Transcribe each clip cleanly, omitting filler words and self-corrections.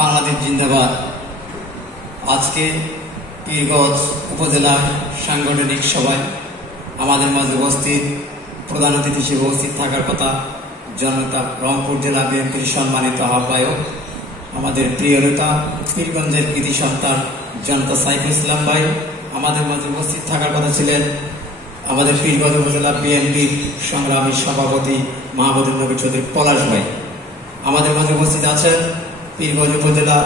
বাংলাদেশ জিন্দাবাদ। আজকে পীরগঞ্জ উপজেলা সাংগঠনিক সভায় আমাদের মাঝে উপস্থিত প্রধান অতিথি হিসেবে উপস্থিত থাকার কথা জনতা রংপুর জেলা বিএনপির সম্মানিত আহ্বায়ক আমাদের প্রিয় নেতা পীরগঞ্জের কৃতি সন্তান জনতা সাইফুল ইসলাম ভাই। আমাদের মাঝে উপস্থিত থাকার কথা ছিলেন আমাদের পীরগঞ্জ উপজেলা বিএনপির সংগ্রামী সভাপতি মাহমুদুর নবী চৌধুরী পলাশ ভাই। আমাদের মাঝে উপস্থিত আছেন পীরগঞ্জ উপজেলা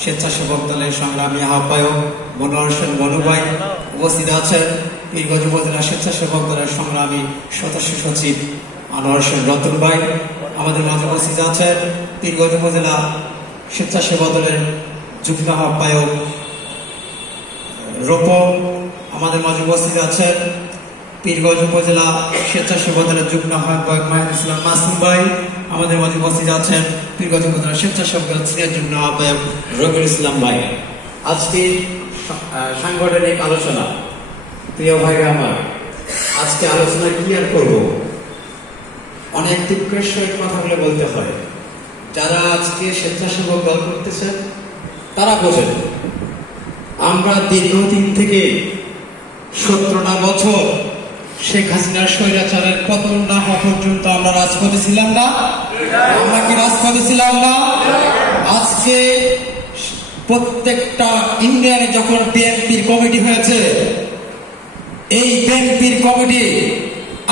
স্বেচ্ছাসেবক দলের সংগ্রামী আহ্বায়ক মনোহর হোসেন মনু ভাই। উপস্থিত আছেন পীরগঞ্জ উপজেলা স্বেচ্ছাসেবক দলের সংগ্রামী সদস্য সচিব আনোয়ার হোসেন রতন ভাই। আমাদের মাঝে উপস্থিত আছেন পীরগঞ্জ উপজেলা স্বেচ্ছাসেবক দলের যুগ্ম আহ্বায়ক রূপম। আমাদের মাঝে উপস্থিত আছেন পীরগঞ্জ উপজেলা স্বেচ্ছাসেবক দলের যুগ্ম আহ্বায়ক মাহিদুল ইসলাম মাসুম ভাই। আমাদের মাঝে উপস্থিত আছেন পীরগঞ্জ উপজেলা স্বেচ্ছাসেবক দলের সিনিয়র যুগ্ম আহ্বায়ক রবিউল ইসলাম ভাই। আজকে সাংগঠনিক আলোচনা, প্রিয় ভাইরা আমার, আজকে আলোচনা কি আর করবো, অনেক দুঃখের সহিত কথাগুলো বলতে হয়। যারা আজকে স্বেচ্ছাসেবক দল করতেছেন তারা বোঝেন, আমরা দীর্ঘদিন থেকে 17টা বছর শেখ হাসিনার স্বৈরাচারের পতন না হওয়া পর্যন্ত আমরা রাজপথে ছিলাম না? আমরা কি রাজপথে ছিলাম না? আজকে প্রত্যেকটা ইউনিয়নে যখন বিএনপির কমিটি হয়েছে, এই বিএনপির কমিটি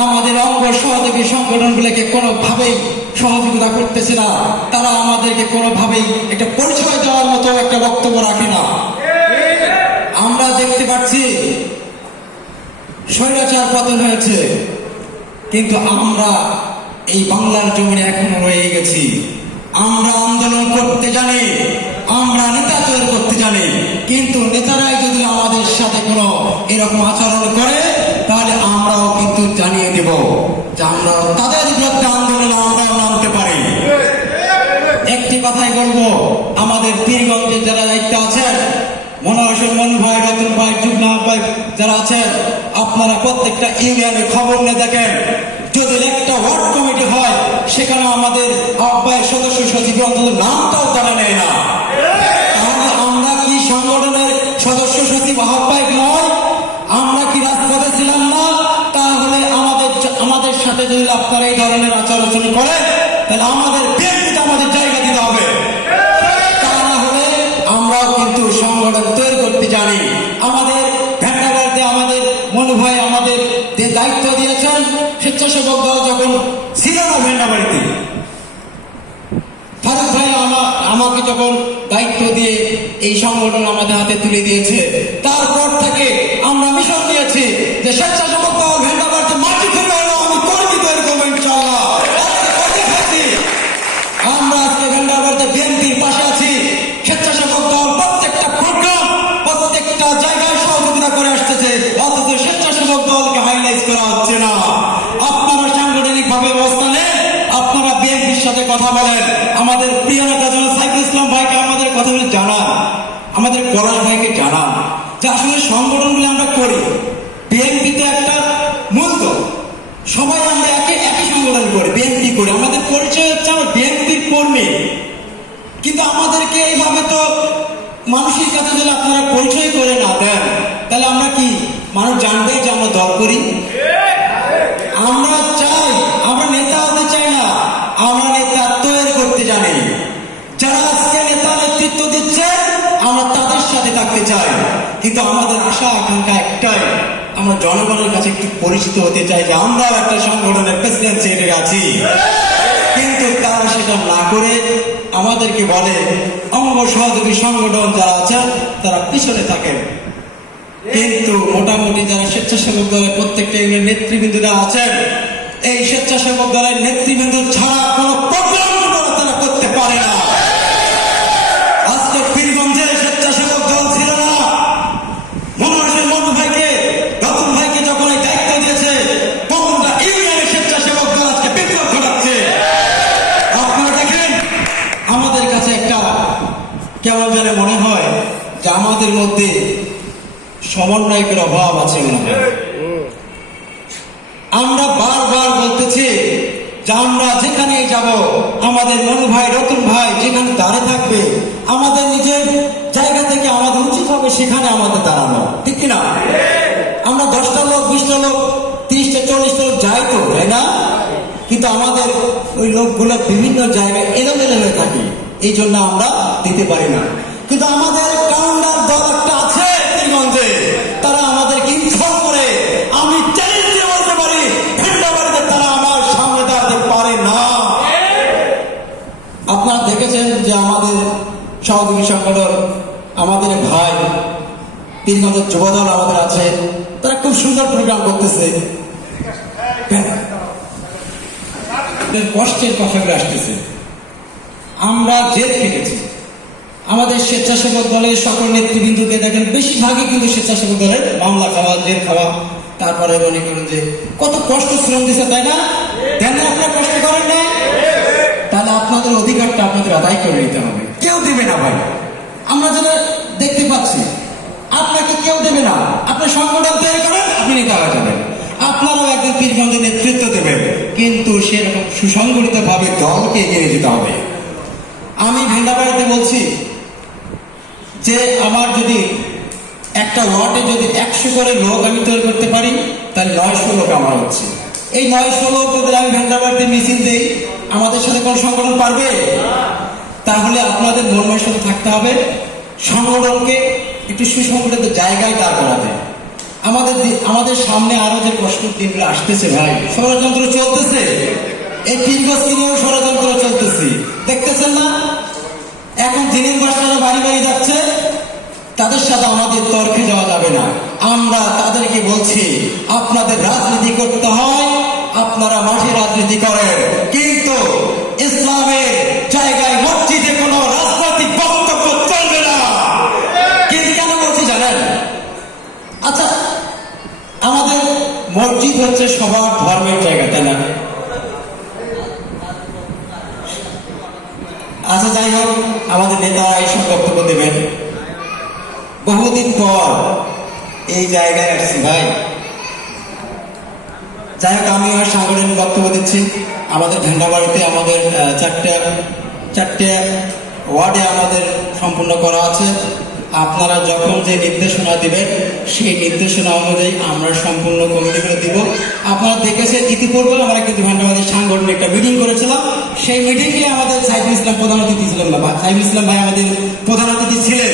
আমাদের অঙ্গ সহযোগী সংগঠনগুলোকে কোনোভাবেই সহযোগিতা করতেছে না। তারা আমাদেরকে কোনোভাবেই একটা পরিচয় দেওয়ার মতো একটা বক্তব্য রাখে না। আমরা দেখতে পাচ্ছি স্বৈরাচার পতন হয়েছে, কিন্তু আমরা এই বাংলার জমিনে এখনো রয়ে গেছি। আমরা আন্দোলন করতে জানি, আমরা নেতা তৈরি করতে জানি, কিন্তু নেতারাই যদি আমাদের সাথে কোনো এরকম আচরণ করে তাহলে আমরাও কিন্তু জানিয়ে দেব যে আমরা তাদের বিরুদ্ধে আন্দোলনে আমরাও নামতে পারি। একটি কথাই বলবো, আমাদের পীরগঞ্জের যারা দায়িত্ব আছেন, মনোহর হোসেন মনু ভাই, রতন ভাই, যুগ্ম আহ্বায়ক যারা আছেন, আপনারা প্রত্যেকটা ইউনিয়নে খবর নিয়ে দেখেন, যদি একটা ওয়ার্ড কমিটি হয় সেখানে আমাদের আহ্বায়ক সদস্য সচিব অন্তত নামটাও জানা নেয় না। তাহলে আমরা কি সংগঠনের সদস্য সচিব আহ্বায়ক নয়? আমরা কি রাজপথে ছিলাম না? তাহলে আমাদের সাথে যদি আপনারা এই ধরনের আচরণ করেন তাহলে আমাদের বিএনপিতে আমাদের জায়গা দিতে হবে। তা না হলে আমরাও কিন্তু সংগঠন তৈরি করতে জানি। আমাদের ভেন্ডাবাড়িতে আমাদের মনু ভাই আমাদের যে দায়িত্ব দিয়েছেন, স্বেচ্ছাসেবক দল যখন ছিল না ভেন্ডাবাড়িতে, ফারুক ভাই আমাকে যখন দায়িত্ব দিয়ে এই সংগঠন আমাদের হাতে তুলে দিয়েছে, তারপর থেকে আমরা মিশন দিয়েছি যে স্বেচ্ছাসেবক দল ভেন্ডাবাড়িতে মাটি থেকে হলো আমি কর্মী তৈরি করবো ইনশাআল্লাহ। আমরা আজকে ভেন্ডাবাড়িতে বিএনপির পাশে আছি। স্বেচ্ছাসেবক দল প্রত্যেকটা প্রোগ্রাম প্রত্যেকটা জায়গায় সহযোগিতা করে আসতেছে, অথচ স্বেচ্ছাসেবক দলকে হাইলাইট করা হচ্ছে না। আপনারা সাংগঠনিক ভাবে ব্যবস্থা নেন, আপনারা বিএনপির সাথে কথা বলেন, আমাদের প্রিয় নেতা জনাব সাইফুল ইসলাম ভাইকে আমাদের কথাগুলো জানান, আমাদের পলাশ ভাইকে জানান যে আসলে সংগঠনগুলো আমরা করি। বিএনপি তো একটা মূল দল, সবাই আমরা একই সংগঠন করি, বিএনপি করি, আমাদের পরিচয় হচ্ছে আমরা বিএনপির কর্মী। কিন্তু আমাদেরকে এইভাবে তো মানুষের কাছে যদি আপনারা পরিচয় করে না দেন তাহলে আমরা কি মানুষ জানবে যে আমরা দল করি? আমরা চাই, আমরা নেতা হতে চাই না, আমরা নেতা তৈরি করতে জানি। যারা আজকে নেতা নেতৃত্ব দিচ্ছে আমরা তাদের সাথে থাকতে চাই, কিন্তু আমাদের আশা আকাঙ্ক্ষা একটাই, আমরা জনগণের কাছে একটু পরিচিত হতে চাই যে আমরাও একটা সংগঠনের প্রেসিডেন্ট সেক্রেটারি আছি। কিন্তু তারা সেটা না করে আমাদেরকে বলে অঙ্গ সহযোগী সংগঠন যারা আছেন তারা পিছনে থাকেন। কিন্তু মোটামুটি যারা স্বেচ্ছাসেবক দলের প্রত্যেকটা ইউনিয়ন নেতৃবৃন্দরা আছেন, এই স্বেচ্ছাসেবক দলের নেতৃবৃন্দ ছাড়া কোনো প্রোগ্রাম তারা করতে পারে না। আজকে পীরগঞ্জে স্বেচ্ছাসেবক দল ছিল না, মনোহর হোসেন মনু ভাইকে, রতন ভাইকে যখন এই দায়িত্ব দিয়েছে, তখনটা ইউনিয়নের স্বেচ্ছাসেবক দল আজকে বিপ্লব ঘটাচ্ছে। আপনারা দেখেন, আমাদের কাছে একটা কেমন যেন মনে হয় যে আমাদের মধ্যে সমন্বয়কের অভাব আছে। আমরা বারবার বলতেছি যে আমরা যেখানে যাব আমাদের মনু ভাই রতন ভাই যেখানে দাঁড়িয়ে থাকবে আমাদের নিজের জায়গা থেকে আমাদের উচিত হবে সেখানে আমাদের দাঁড়ানো, ঠিক কিনা? আমরা 10টা লোক 20টা লোক 30টা 40টা লোক যাই তো, তাই না? কিন্তু আমাদের ওই লোকগুলো বিভিন্ন জায়গায় এলোমেলো হয়ে থাকে, এই জন্য আমরা দিতে পারি না। কিন্তু আমাদের কাউন্টার দল একটা আছে পীরগঞ্জে, তারা আমাদেরকে ইনফর্ম করে, আমি চ্যালেঞ্জ দিয়ে বলতে পারি ভেন্ডাবাড়িতে তারা আমার সামনে দাঁড়াতে পারে না। আপনারা দেখেছেন যে আমাদের সহযোগী সংগঠন আমাদের ভাই পীরগঞ্জের যুবদল আমাদের আছে, তারা খুব সুন্দর প্রোগ্রাম করতেছে। কষ্টের কথাগুলো আসতেছে, আমরা জেদ পেয়েছি। আমাদের স্বেচ্ছাসেবক দলের সকল নেতৃবৃন্দকে দেখেন বেশিরভাগই কিন্তু স্বেচ্ছাসেবক দলের মামলা খাওয়া, জেল খাওয়া, তারপরে মনে করেন যে কত কষ্ট শ্রম দিচ্ছে, তাই না? দেন আপনারা কষ্ট করেন না, তাহলে আপনাদের অধিকারটা আপনাদের আদায় করে নিতে হবে। কেউ দেবে না ভাই, আমরা যেটা দেখতে পাচ্ছি আপনাকে কেউ দেবে না। আপনার সংগঠন তৈরি করেন, আপনি নেতা হয়ে যাবেন, আপনারাও একদিন পীরগঞ্জে নেতৃত্ব দেবেন, কিন্তু সেরকম সুসংগঠিত ভাবে দলকে এগিয়ে যেতে হবে। আমি ভেন্ডাবাড়িতে বলছি যে আমার যদি একটা ওয়ার্ডে যদি 100 করে লোক আমি তৈরি করতে পারি, তাহলে 900 লোক আমার হচ্ছে। এই 900 লোক যদি আমি ভেন্ডাবাড়িতে মিছিল দেই, আমাদের সাথে কোন সংগঠন পারবে? তাহলে আপনাদের মনের সাথে থাকতে হবে, সংগঠনকে একটু সুসংগঠিত জায়গায় দাঁড় করাতে। আমাদের সামনে আরো যে কষ্টের দিনগুলো আসতেছে ভাই, ষড়যন্ত্র চলতেছে, এই পীরগঞ্জ নিয়েও ষড়যন্ত্র চলতেছে, দেখতেছেন না? এখন দিনের বাসারা বাড়ি বাড়ি যাচ্ছে, তাদের সাথে আমাদের তর্কে যাওয়া যাবে না। আমরা তাদেরকে বলছি আপনাদের রাজনীতি করতে হয়, আপনারা মাঠে রাজনীতি করেন, কিন্তু ইসলামের জায়গায় মসজিদে কোনো রাজনৈতিক বক্তব্য চলবে না। কিন্তু কেন বলছি জানেন? আচ্ছা, আমাদের মসজিদ হচ্ছে সবার ধর্মের জায়গা, তাই না? আচ্ছা, যাই হোক, আমাদের নেতারা এইসব বক্তব্য দেবেন। বহুদিন পর এই জায়গায় আসছি ভাই। যাই হোক, আমি আমার সাংগঠনিক বক্তব্য দিচ্ছি। আমাদের ভেন্ডাবাড়িতে আমাদের চারটে ওয়ার্ডে আমাদের সম্পূর্ণ করা আছে। আপনারা যখন যে নির্দেশনা দিবেন সেই নির্দেশনা অনুযায়ী আমরা সম্পূর্ণ কমিটিগুলো দিব। আপনারা দেখেছেন ইতিপূর্বে আমরা কিন্তু ভেন্ডাবাড়ির সাংগঠনিক একটা মিটিং করেছিলাম। সেই মিটিংয়ে আমাদের সাইফুল ইসলাম প্রধান অতিথি ছিলেন না, সাইফুল ইসলাম ভাই আমাদের প্রধান অতিথি ছিলেন।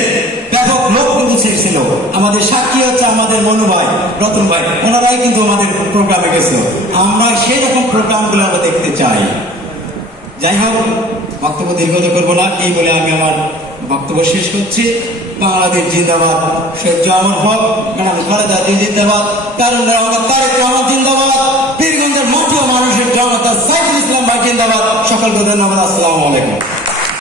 ব্যাপক লোক কিন্তু ছিল। আমাদের সাক্ষী হচ্ছে আমাদের মনু ভাই, রতন ভাই, ওনারাই কিন্তু আমাদের প্রোগ্রামে গেছিল। আমরা সেই রকম প্রোগ্রামগুলো আমরা দেখতে চাই। যাই হোক, বক্তব্য দীর্ঘত করবো না, এই বলে আমি আমার বক্তব্য শেষ করছি। বাংলাদেশ জিন্দাবাদ, সহ্য আমল হক, ম্যাডাম খালেদা জিন্দাবাদ, তারেক রহমান জিন্দাবাদ, পীরগঞ্জের মাটি ও মানুষের জনতা সাইফুল ইসলাম ভাই জিন্দাবাদ। সকলকে ধন্যবাদ। আসসালামু আলাইকুম।